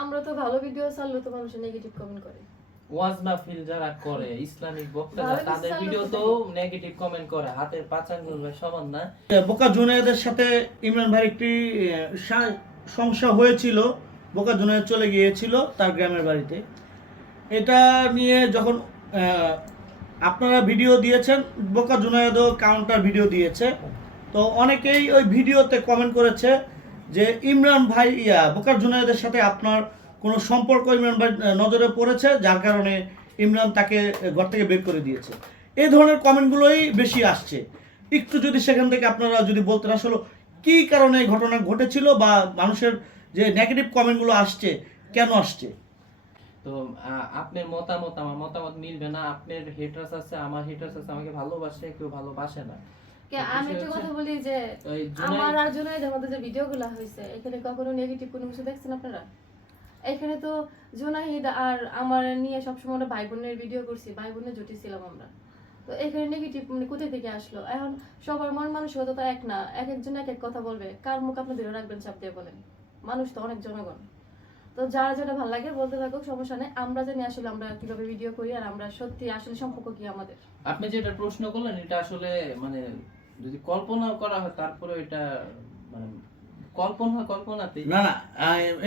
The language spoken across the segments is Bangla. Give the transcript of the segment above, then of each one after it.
আমরা তো ভালো ভিডিও ছাড়লে তো মানুষ নেগেটিভ কমেন্ট করে। ওয়াজ মাহফিল যারা করে ইসলামিক বক্তা যারা, তাদের ভিডিও তো নেগেটিভ কমেন্ট করে হাতের পাঁচ আঙ্গুল ভাই সমান না। বোকা জুনায়েদের সাথে ইমরান ভাইয়ের একটি সমস্যা হয়েছিল বোকা জুনায়েদ চলে গিয়েছিল তার গ্রামের বাড়িতে। এটা নিয়ে যখন আহ, আপনারা ভিডিও দিয়েছেন বোকা জুনায়েদও কাউন্টার ভিডিও দিয়েছে। তো অনেকেই ওই ভিডিওতে কমেন্ট করেছে যে ইমরান ভাই, ইয়া, বোকার জুনায়েদের সাথে আপনার কোনো সম্পর্ক ইমরান ভাই নজরে পড়েছে? যার কারণে ইমরান তাকে ঘর থেকে বের করে দিয়েছে। এই ধরনের কমেন্টগুলোই বেশি আসছে। একটু যদি সেখান থেকে আপনারা যদি বলতেন আসলে কি কারণে ঘটনা ঘটেছিল বা মানুষের যে নেগেটিভ কমেন্টগুলো আসছে, কেন আসছে? তো আপনার মতামত, আমার মতামত মিলবে না। আপনার হেটার্স আছে, আমার হেটার্স আছে, আমাকে ভালোবাসে, কেউ ভালোবাসে না। আমি একটা কথা বলি যে আমার আর জুনাইদের মধ্যে যে ভিডিওগুলো হয়েছে এখানে কখনো নেগেটিভ কোনো কিছু দেখছেন আপনারা? এখানে তো জুনাহিদ আর আমার নিয়ে সবসময় আমরা ভাই বোনের ভিডিও করছি ভাই বোনের জুটি ছিলাম আমরা। তো এখানে নেগেটিভ মানে থেকে আসলো? এখন সবার মন মানসিকতা তো এক না এক একজন এক এক কথা বলবে। কার মুখ আপনি ধরে রাখবেন চাপ দিয়ে বলেন? মানুষ তো অনেক জনগণ। তো যারা যেটা ভালো লাগে বলতে থাকুক সমস্যা নেই। আমরা জানি আসলে আমরা কীভাবে ভিডিও করি আর আমরা সত্যি আসলে সম্পর্ক কি আমাদের? আপনি যেটা প্রশ্ন করলেন এটা আসলে মানে যদি কল্পনা করা হয় তারপরে এটা মানে কল্পনা না না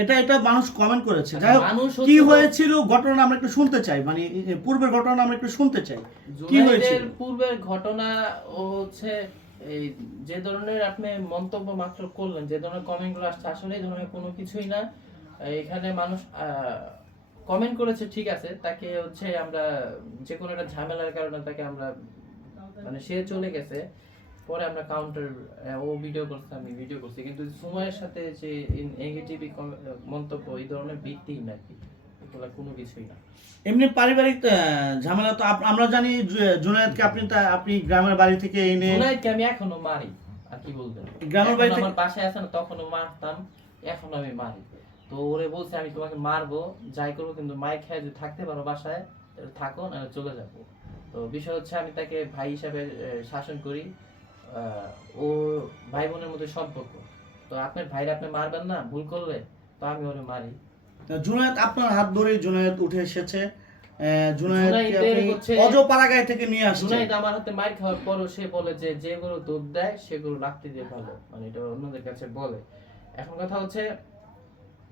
এটা এটা মানুষ কমেন্ট করেছে। যাই হোক কি হয়েছিল ঘটনা আমরা একটু শুনতে চাই। মানে পূর্বের ঘটনা আমরা একটু শুনতে চাই। কি হয়েছিল? পূর্বের ঘটনা হচ্ছে এই যে ধরনের আপনি মন্তব্য মাত্র করলেন যে ধরনের কমেন্টগুলো আসছে আসলে এই ধরনের কোনো কিছুই না। এখানে মানুষ কমেন্ট করেছে ঠিক আছে তাকে হচ্ছে আমরা যে কোনো একটা ঝামেলার কারণে তাকে আমরা মানে সে চলে গেছে। পরে আমরা কাউন্টার ও ভিডিও করছে আমি ভিডিও করছি। কিন্তু সময়ের সাথে যে নেগেটিভ মন্তব্য এই ধরনের ভিত্তি নাকি? এগুলো কোনো কিছুই না। এমনি পারিবারিক ঝামেলা তো আমরা জানি জুনায়েদকে আপনি আপনি গ্রামের বাড়ি থেকে এনে জুনাইদকে আমি এখনও মারি আর কি বলবেন? গ্রামের বাড়ি আমার বাসায় আছে না তখনও মারতাম এখনও আমি মারি। তো ওরে বলছে আমি তোমাকে মারবো যাই করব কিন্তু মাই খেয়ে যদি থাকতে পারো বাসায় থাকো না চলে যাব। তো বিষয় হচ্ছে আমি তাকে ভাই হিসাবে শাসন করি। ও ভাই বোনের মধ্যে সম্পর্ক। তো আপনার ভাইরে আপনি মারবেন না? ভুল করলে তো আমি ওরে মারি। জুনায়েদ আপনার হাত ধরে জুনায়েদ উঠে এসেছে। আহ, জুনায়েদকে জুনায়েদের আপনি হচ্ছে- অজপাড়াগায় থেকে নিয়ে আসছেন। জুনাইদ আমার হাতে মার খাওয়ার পরও সে বলে যে যে দুধ দেয় সে রাখতে দিয়ে ভালো। মানে এটা অন্যদের কাছে বলে। এখন কথা হচ্ছে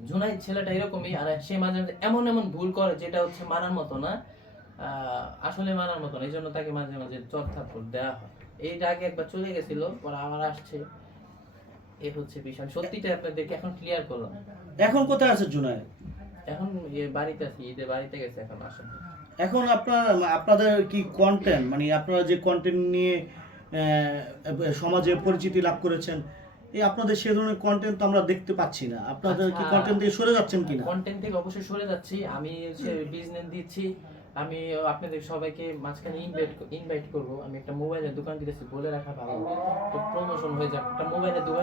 জুনাইদ ছেলেটা এরকমই আর সে মাঝে মাঝে এমন এমন ভুল করে যেটা হচ্ছে মানার মতো না। আহ, আসলে মানার মতো না এই জন্য তাকে মাঝে মাঝে চর থাপ্পড় দেওয়া হয়। এই আগে একবার চলে গেছিল পরে আবার আসছে। এই হচ্ছে বিষয়। সত্যিটা আপনাদেরকে এখন ক্লিয়ার করলাম। এখন কোথায় আছে জুনায়েদ? এখন বাড়িতে আছি ঈদে বাড়িতে গেছে এখন আসেন এখন আপনার আপনাদের কি কন্টেন্ট মানে আপনারা যে কন্টেন্ট নিয়ে সমাজে পরিচিতি লাভ করেছেন এই আপনাদের সে ধরনের কন্টেন্ট তো আমরা দেখতে পাচ্ছি না। আপনাদের কি আচ্ছা। কন্টেন্ট থেকে সরে যাচ্ছেন কিনা? কন্টেন্ট থেকে অবশ্যই সরে যাচ্ছি। আমি হচ্ছে বিজনেস দিচ্ছি। আমি আপনাদের সবাইকে মাঝখানে ইনভাইট ইনভাইট করব। আমি একটা মোবাইলের দোকান দিতেছি, বলে রাখা ভালো। তো প্রমোশন হয়ে যাবে একটা মোবাইলের দোকান